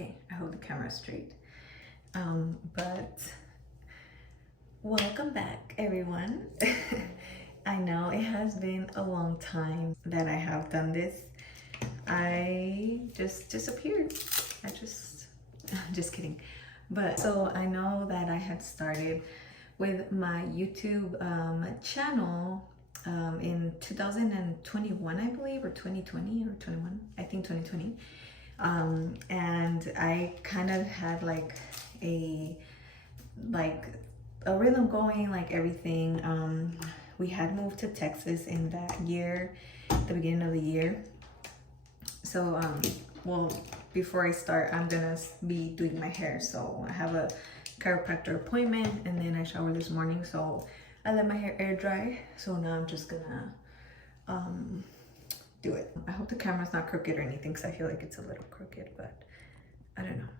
Okay, I hold the camera straight. But welcome back, everyone. I know it has been a long time that I have done this. I just disappeared. I'm just kidding. But so I know that I had started with my YouTube channel in 2021, I believe, or 2020 or 21, I think 2020. And I kind of had like a rhythm going, like everything. We had moved to Texas in that year, the beginning of the year. So well, before I start, I'm gonna be doing my hair. So I have a chiropractor appointment, and then I showered this morning, so I let my hair air dry. So now I'm just gonna do it. I hope the camera's not crooked or anything, because I feel like it's a little crooked, but I don't know,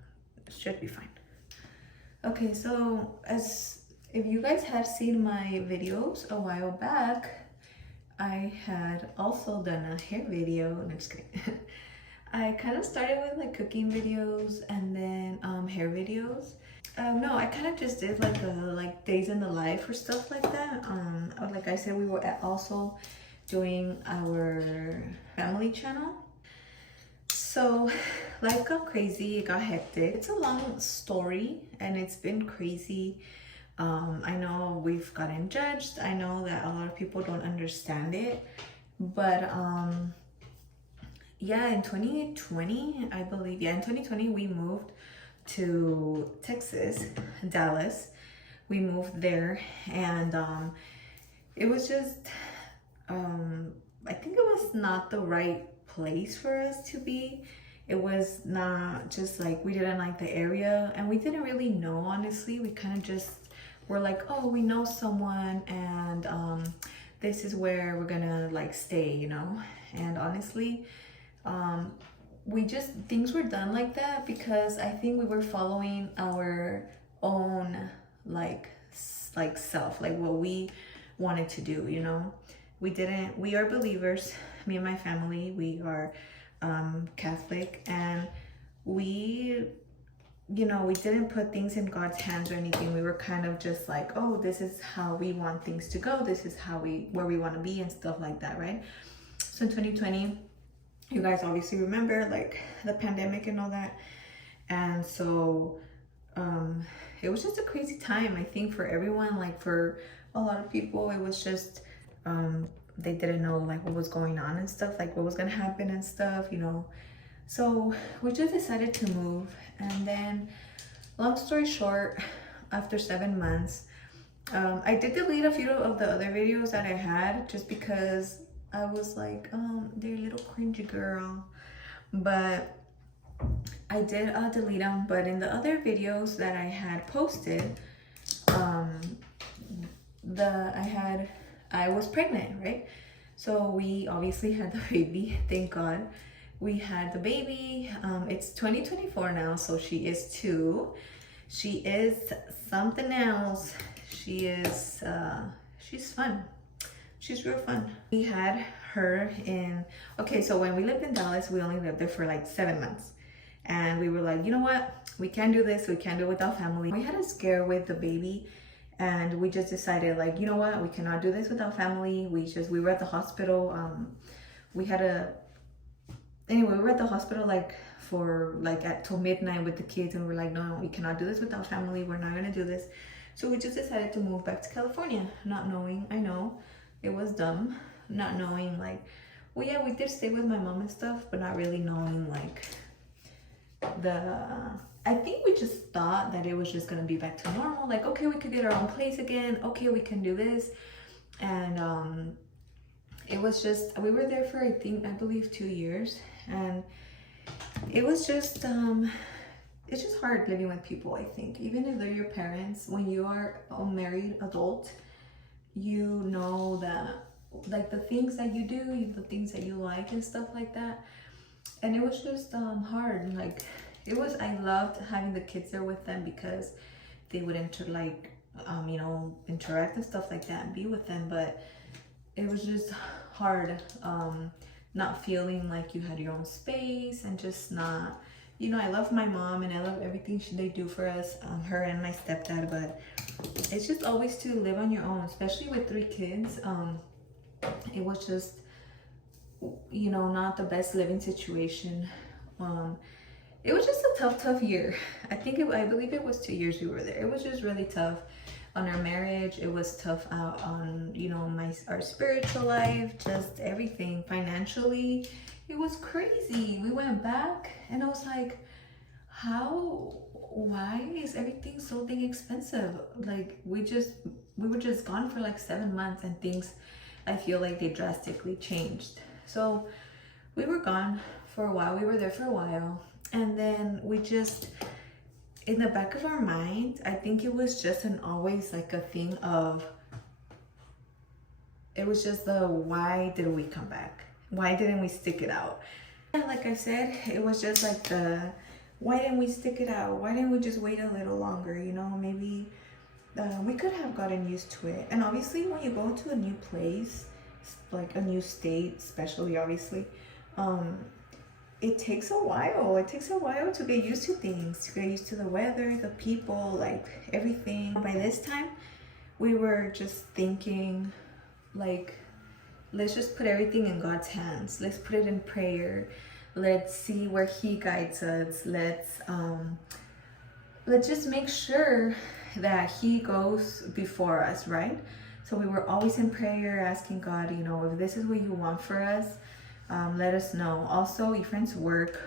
it should be fine. Okay, so if you guys had seen my videos a while back, I had also done a hair video. No, just kidding. I kind of started with like cooking videos and then hair videos. No, I kind of just did like days in the life or stuff like that. Like I said, we were also doing our family channel. So life got crazy, it got hectic. It's a long story and it's been crazy. I know we've gotten judged. I know that a lot of people don't understand it, but yeah, in 2020, I believe, yeah, in 2020 we moved to Texas, Dallas. We moved there, and it was just I think it was not the right place for us to be. It was not just like, we didn't like the area, and we didn't really know, honestly. We kind of just were like, oh, we know someone, and this is where we're gonna like stay, you know. And honestly, things were done like that because I think we were following our own like self, like what we wanted to do, you know. We are believers. Me and my family, we are Catholic, and we didn't put things in God's hands or anything. We were kind of just like, oh, this is how we want things to go, this is where we want to be and stuff like that, right? So in 2020, you guys obviously remember like the pandemic and all that, and so it was just a crazy time, I think, for everyone. Like for a lot of people, it was just they didn't know like what was going on and stuff, like what was gonna happen and stuff, you know. So we just decided to move, and then long story short, after 7 months, I did delete a few of the other videos that I had just because I was like, they're a little cringy, girl. But I did delete them. But in the other videos that I had posted, I was pregnant, right? So we obviously had the baby, thank God. We had the baby. It's 2024 now, so she is 2. She is something else. She's fun. She's real fun. We had her okay, so when we lived in Dallas, we only lived there for like 7 months. And we were like, you know what? We can't do this. We can't do it without family. We had a scare with the baby, and we just decided, like, you know what? We cannot do this without family. We were at the hospital. We were at the hospital like till midnight with the kids, and we're like, no, we cannot do this without family. We're not gonna do this. So we just decided to move back to California, not knowing, I know it was dumb, not knowing, like, well, yeah, we did stay with my mom and stuff, but not really knowing like I think we just thought that it was just gonna be back to normal, like, okay, we could get our own place again, okay, we can do this. And it was just, we were there for I believe 2 years, and it was just it's just hard living with people, I think, even if they're your parents. When you are a married adult, you know that like the things that you do, the things that you like and stuff like that. And it was just hard. Like I loved having the kids there with them because they would interact and stuff like that and be with them. But it was just hard not feeling like you had your own space, and just not you know, I love my mom and I love everything they do for us, her and my stepdad, but it's just always to live on your own, especially with 3 kids. It was just, you know, not the best living situation. It was just a tough year. I believe it was 2 years we were there. It was just really tough on our marriage. It was tough out on, you know, our spiritual life, just everything. Financially, it was crazy. We went back and I was like, why is everything so dang expensive? Like we were just gone for like 7 months and things, I feel like they drastically changed. So we were gone for a while. We were there for a while. And then we just, in the back of our mind, I think it was just always like a thing of, it was just why did we come back? Why didn't we stick it out? And like I said, it was just like why didn't we stick it out? Why didn't we just wait a little longer? You know, maybe we could have gotten used to it. And obviously when you go to a new place, like a new state, especially obviously, it takes a while. It takes a while to get used to things, to get used to the weather, the people, like everything. By this time, we were just thinking, like, let's just put everything in God's hands. Let's put it in prayer. Let's see where He guides us. Let's just make sure that He goes before us, right? So we were always in prayer, asking God, you know, if this is what you want for us, let us know. Also, Efrain's work,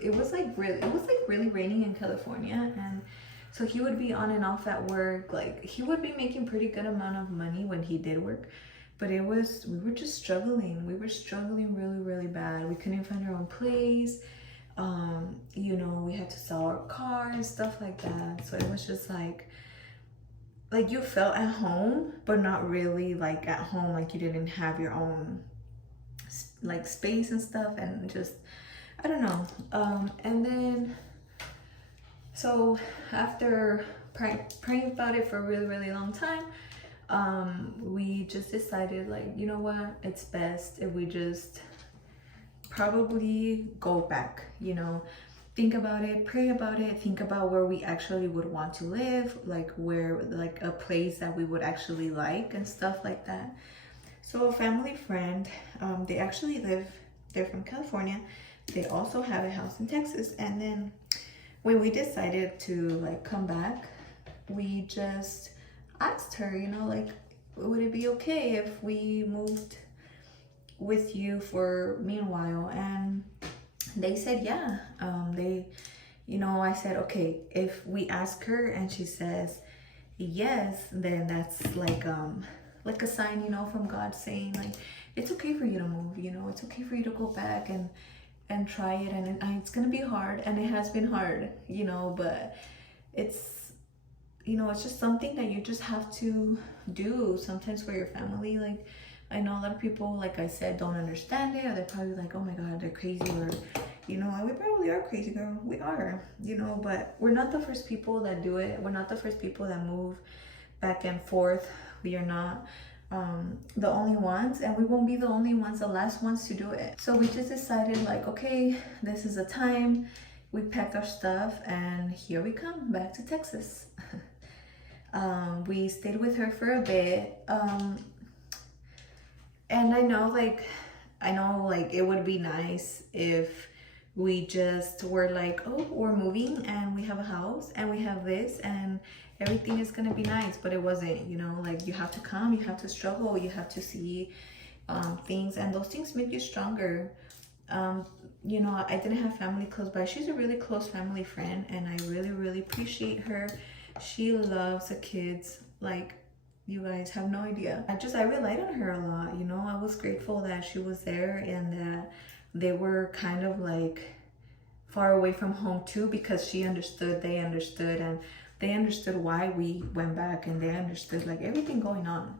it was really raining in California, and so he would be on and off at work. Like he would be making pretty good amount of money when he did work, but we were just struggling. We were struggling really bad. We couldn't find our own place. You know, we had to sell our car and stuff like that. So it was just like you felt at home, but not really like at home, like you didn't have your own like space and stuff, and just I don't know. And then so after praying about it for a really long time, we just decided, like, you know what, it's best if we just probably go back, you know, think about it, pray about it, think about where we actually would want to live, like where, like a place that we would actually like and stuff like that. So a family friend, they actually live, they're from California. They also have a house in Texas. And then when we decided to like come back, we just asked her, you know, like, would it be okay if we moved with you for meanwhile? And they said, yeah. You know, I said, okay, if we ask her and she says yes, then that's like a sign, you know, from God saying, like, it's okay for you to move, you know, it's okay for you to go back and try it. And it's gonna be hard, and it has been hard, you know, but it's, you know, it's just something that you just have to do sometimes for your family. Like, I know a lot of people, like I said, don't understand it, or they're probably like, oh my God, they're crazy, or, you know, we probably are crazy, girl. We are, you know, but we're not the first people that do it. We're not the first people that move back and forth. We are not the only ones, and we won't be the only ones, the last ones to do it. So we just decided, like, okay, this is the time. We packed our stuff, and here we come back to Texas. We stayed with her for a bit. And I know like it would be nice if we just were like, oh, we're moving and we have a house and we have this and everything is gonna be nice, but it wasn't, you know, like you have to come, you have to struggle, you have to see things, and those things make you stronger. You know, I didn't have family close by. She's a really close family friend, and I really appreciate her. She loves the kids, like, you guys have no idea. I relied on her a lot, you know. I was grateful that she was there and that they were kind of like far away from home too, because she understood, they understood, and they understood why we went back, and they understood like everything going on.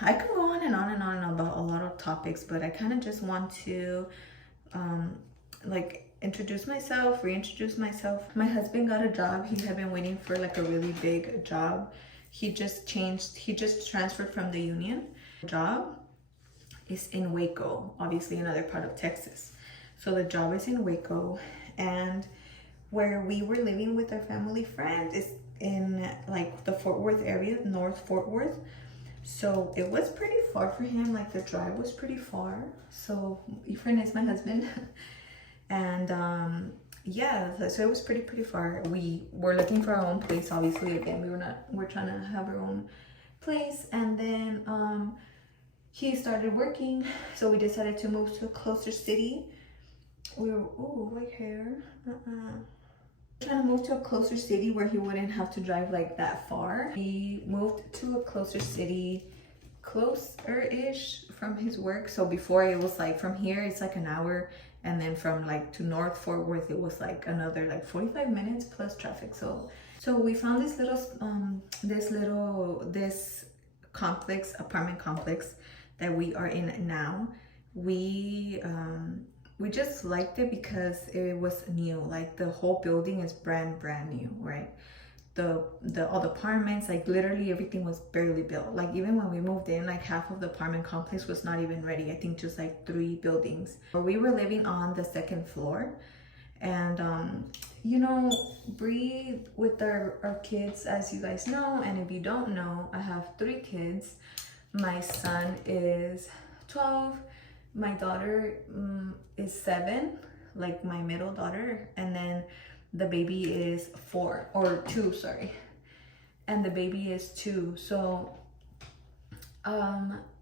I could go on and on about a lot of topics, but I kind of just want to like introduce myself, reintroduce myself. My husband got a job. He had been waiting for like a really big job. He just transferred from the union. The job is in Waco, obviously another part of Texas. So the job is in Waco, and where we were living with our family friend is in like the Fort Worth area, North Fort Worth. So it was pretty far for him, like the drive was pretty far. So Efren is my husband. And yeah, so it was pretty far. We were looking for our own place, obviously. Again, we're trying to have our own place. And then he started working, so we decided to move to a closer city. We were, oh, white hair. Trying to move to a closer city where he wouldn't have to drive like that far. He moved to a closer city, closer-ish from his work. So before it was like from here it's like an hour, and then from like to North Fort Worth it was like another like 45 minutes plus traffic. So we found this little this complex, apartment complex that we are in now. We just liked it because it was new. Like the whole building is brand new, right? All the apartments, like literally everything was barely built. Like even when we moved in, like half of the apartment complex was not even ready. I think just like 3 buildings. We were living on the 2nd floor, and you know, Bree with our kids, as you guys know, and if you don't know, I have 3 kids. My son is 12. My daughter is 7, like my middle daughter, and then the baby is 4 or 2, sorry, and the baby is 2. So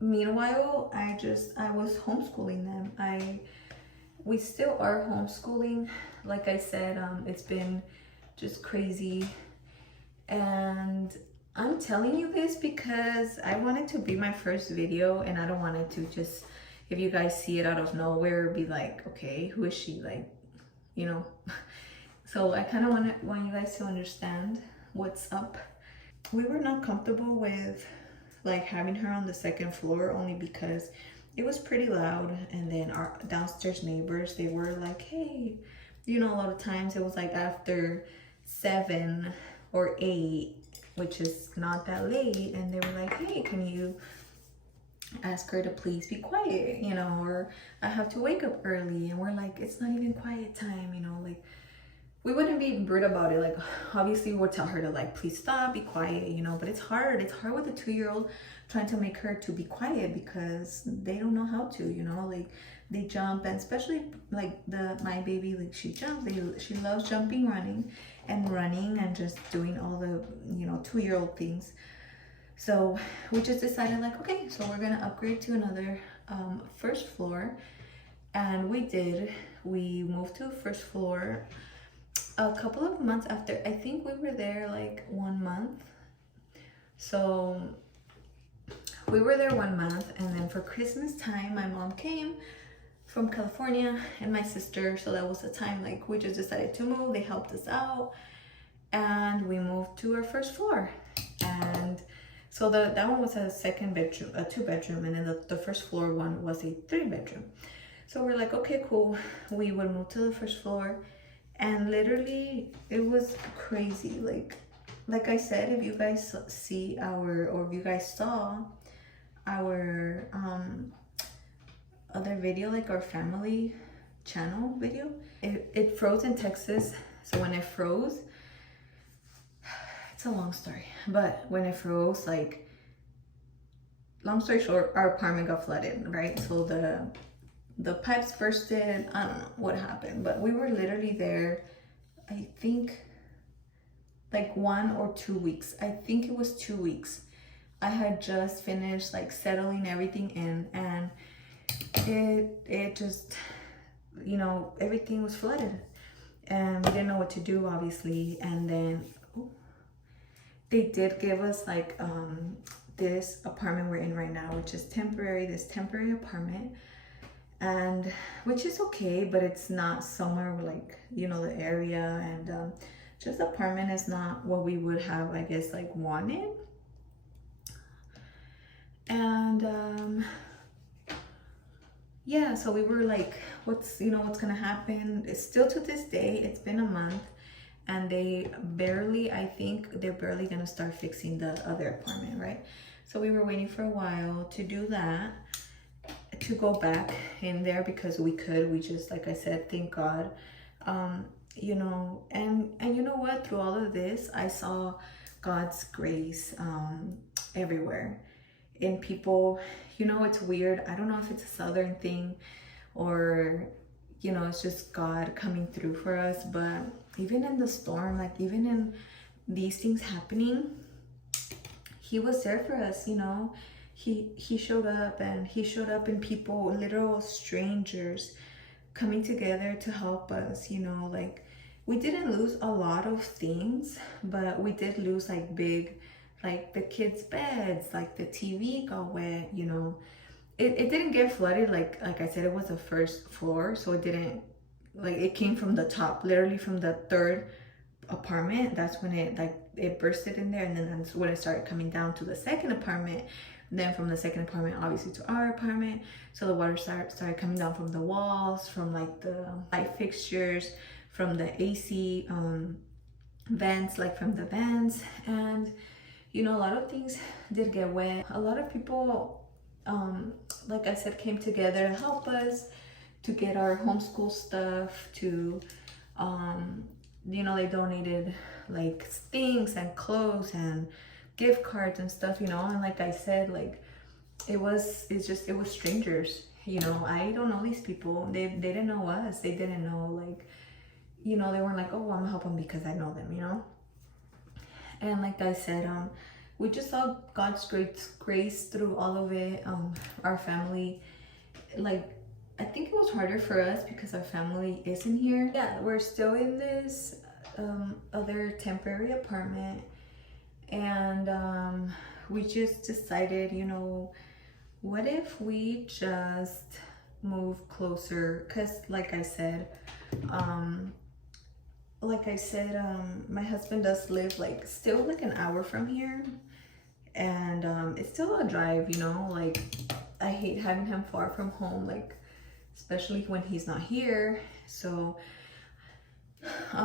meanwhile I was homeschooling them. We still are homeschooling. Like I said, it's been just crazy, and I'm telling you this because I want it to be my first video, and I don't want it to just, if you guys see it out of nowhere, be like, okay, who is she? Like, you know. So I kind of want you guys to understand what's up. We were not comfortable with like having her on the 2nd floor, only because it was pretty loud. And then our downstairs neighbors, they were like, hey, you know, a lot of times it was like after 7 or 8, which is not that late, and they were like, hey, can you ask her to please be quiet, you know, or I have to wake up early. And we're like, it's not even quiet time, you know. Like, we wouldn't be rude about it. Like, obviously we would tell her to like, please stop, be quiet, you know, but it's hard with a 2-year-old trying to make her to be quiet because they don't know how to, you know. Like, they jump, and especially like my baby, like she jumps, she loves jumping, running and just doing all the, you know, 2-year-old things. So we just decided like, okay, so we're gonna upgrade to another 1st floor. And we did. We moved to a 1st floor a couple of months after. I think we were there like 1 month. So we were there 1 month, and then for Christmas time, my mom came from California and my sister. So that was the time like we just decided to move. They helped us out, and we moved to our 1st floor. And so that one was a 2nd bedroom, a 2-bedroom, and then the 1st floor one was a 3-bedroom. So we're like, okay, cool. We would move to the 1st floor, and literally it was crazy. Like I said, if you guys see or if you guys saw our other video, like our family channel video, it froze in Texas. So when it froze, it's a long story, but when it froze, like, long story short, our apartment got flooded, right? So the pipes bursted. I don't know what happened, but we were literally there, I think like 1 or 2 weeks. I think it was 2 weeks. I had just finished like settling everything in, and it just, you know, everything was flooded, and we didn't know what to do, obviously. And then they did give us like this apartment we're in right now, which is temporary, this temporary apartment, and which is okay, but it's not somewhere like, you know, the area, and just the apartment is not what we would have, I guess, like wanted. And yeah, so we were like, what's gonna happen? It's still to this day, it's been a month, and I think they're barely gonna start fixing the other apartment, right? So we were waiting for a while to do that, to go back in there because we could. We just, like I said, thank God. You know, and you know what? Through all of this, I saw God's grace everywhere in people. You know, it's weird. I don't know if it's a Southern thing or, you know, it's just God coming through for us. But even in the storm, like even in these things happening, he was there for us, you know. He showed up, and he showed up in people, literal strangers coming together to help us, you know. Like we didn't lose a lot of things, but we did lose like big, like the kids' beds, like the TV got wet, you know. It didn't get flooded, like I said, it was the first floor, so it didn't, like it came from the top, literally from the third apartment. That's when it bursted in there, and then that's when it started coming down to the second apartment. Then from the second apartment, obviously, to our apartment. So the water started coming down from the walls, from like the light fixtures, from the AC vents, like from the vents. And you know, a lot of things did get wet. A lot of people, like I said, came together to help us, to get our homeschool stuff, to you know, they donated like things and clothes and gift cards and stuff, you know. And like I said, like it was strangers, you know. I don't know these people. They didn't know us. They didn't know, like, you know, they weren't like, oh, I'm gonna help them because I know them, you know. And like I said, we just saw God's great grace through all of it. Our family, like, I think it was harder for us because our family isn't here. Yeah, we're still in this other temporary apartment, and we just decided, you know, what if we just move closer? Because like I said, my husband does live like still like an hour from here, and it's still a drive, you know. Like I hate having him far from home, like especially when he's not here. So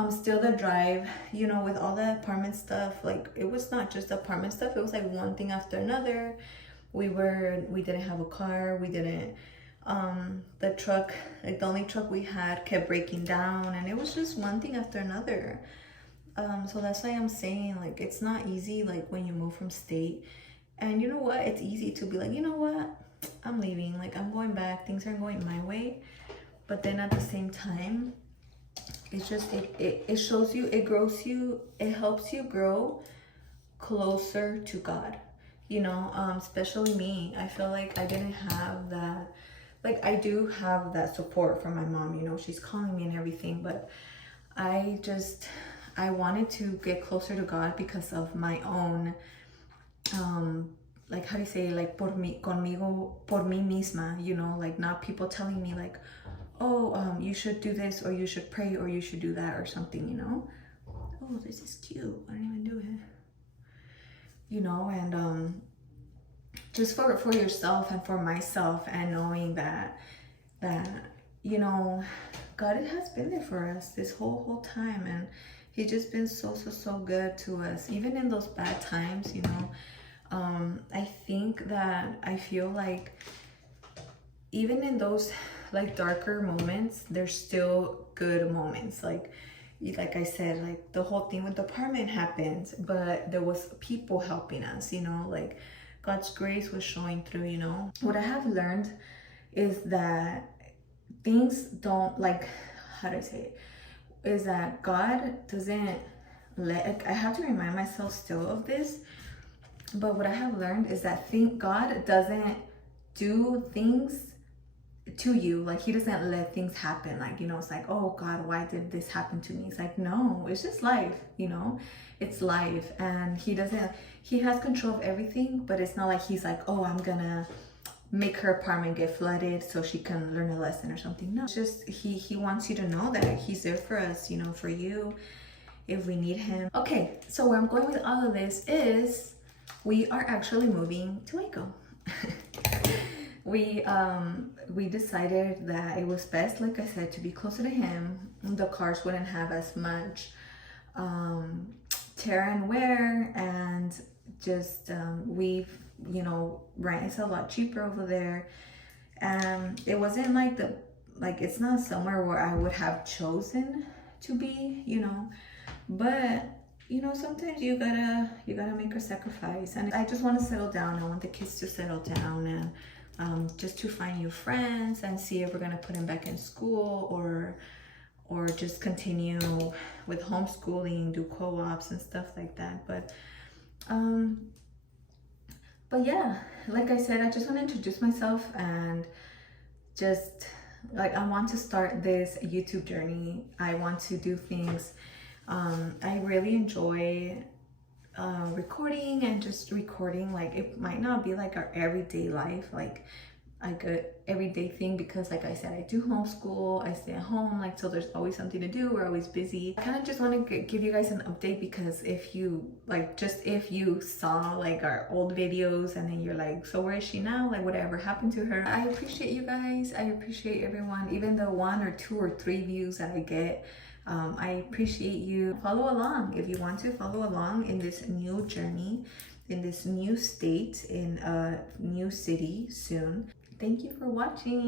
still the drive, you know, with all the apartment stuff. Like it was not just apartment stuff, it was like one thing after another. We didn't have a car, we didn't the truck, like the only truck we had kept breaking down, and it was just one thing after another. So that's why I'm saying, like, it's not easy, like when you move from state. And you know what, it's easy to be like, you know what, I'm leaving, like I'm going back, things aren't going my way. But then at the same time, it's just it shows you, it grows you, it helps you grow closer to God, you know. Especially me, I feel like I didn't have that. Like I do have that support from my mom, you know, she's calling me and everything, but I wanted to get closer to God because of my own like, how do you say, like, por mí, conmigo, por mí misma, you know, like not people telling me like, oh, you should do this, or you should pray, or you should do that, or something, you know. Oh, this is cute, I didn't even do it, you know. And just for yourself and for myself, and knowing that you know, God has been there for us this whole time, and he's just been so good to us, even in those bad times, you know. I think that I feel like even in those like darker moments, there's still good moments. Like I said, like the whole thing with the apartment happened, but there was people helping us, you know, like God's grace was showing through, you know. What I have learned is that things don't, like, how do I say it, is that God doesn't I have to remind myself still of this, but what I have learned is that God doesn't do things to you, like he doesn't let things happen, like, you know, it's like, oh God, why did this happen to me? It's like, no, it's just life, you know. It's life, and he has control of everything, but it's not like he's like, oh, I'm gonna make her apartment get flooded so she can learn a lesson or something. No, it's just he wants you to know that he's there for us, you know, for you if we need him. Okay, so where I'm going with all of this is we are actually moving to Waco. We decided that it was best, like I said, to be closer to him. The cars wouldn't have as much tear and wear, and just you know, rent is a lot cheaper over there. It wasn't like it's not somewhere where I would have chosen to be, you know, but you know, sometimes you gotta make a sacrifice. And I just want to settle down. I want the kids to settle down, and just to find new friends and see if we're gonna put them back in school, or just continue with homeschooling, do co-ops and stuff like that. But yeah, like I said, I just want to introduce myself, and just like, I want to start this YouTube journey. I want to do things. I really enjoy recording, and just recording. Like, it might not be like our everyday life, like a everyday thing, because like I said, I do homeschool, I stay at home, like, so there's always something to do, we're always busy. I kind of just want to give you guys an update, because if you like, just if you saw like our old videos and then you're like, so where is she now, like whatever happened to her. I appreciate you guys, I appreciate everyone, even the 1 or 2 or 3 views that I get. I appreciate you. Follow along if you want to follow along in this new journey, in this new state, in a new city soon. Thank you for watching.